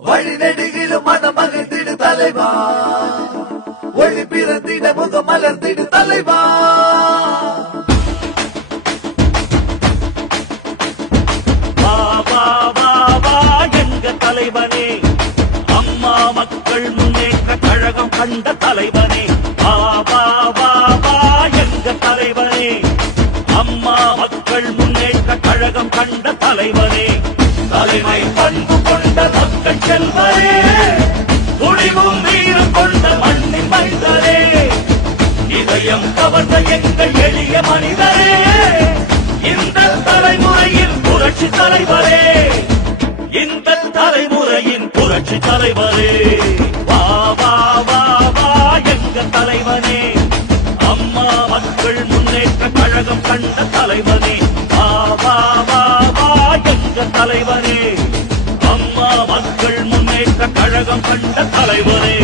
வழி நெடுகிலும் மனம் மகிழ்ந்திடு தலைவா, ஒளி பிறந்திட முகம் மலர்ந்திடு தலைவா. எங்க தலைவனே, அம்மா மக்கள் முன்னேற்ற கழகம் கண்ட தலைவனே. எங்க தலைவனே, அம்மா மக்கள் முன்னேற்ற கழகம் கண்ட தலைவனே. தலைமை பண்பு கொண்ட மக்கள் செல்வரே, துணிவும் வீரம் கொண்ட மண்ணின் மைந்தரே, இதயம் கவர்ந்த எங்கள் எளிய மனிதரே, இந்த தலைமுறையின் புரட்சி தலைவரே, இந்த தலைமுறையின் புரட்சி தலைவரே. வா வா வா வா எங்க தலைவனே, அம்மா மக்கள் முன்னேற்ற கழகம் கண்ட தலைவனே. வா வா வா வா எங்க தலைவனே, அம்மா மக்கள் முன்னேற்ற கழகம் கண்ட தலைவரே.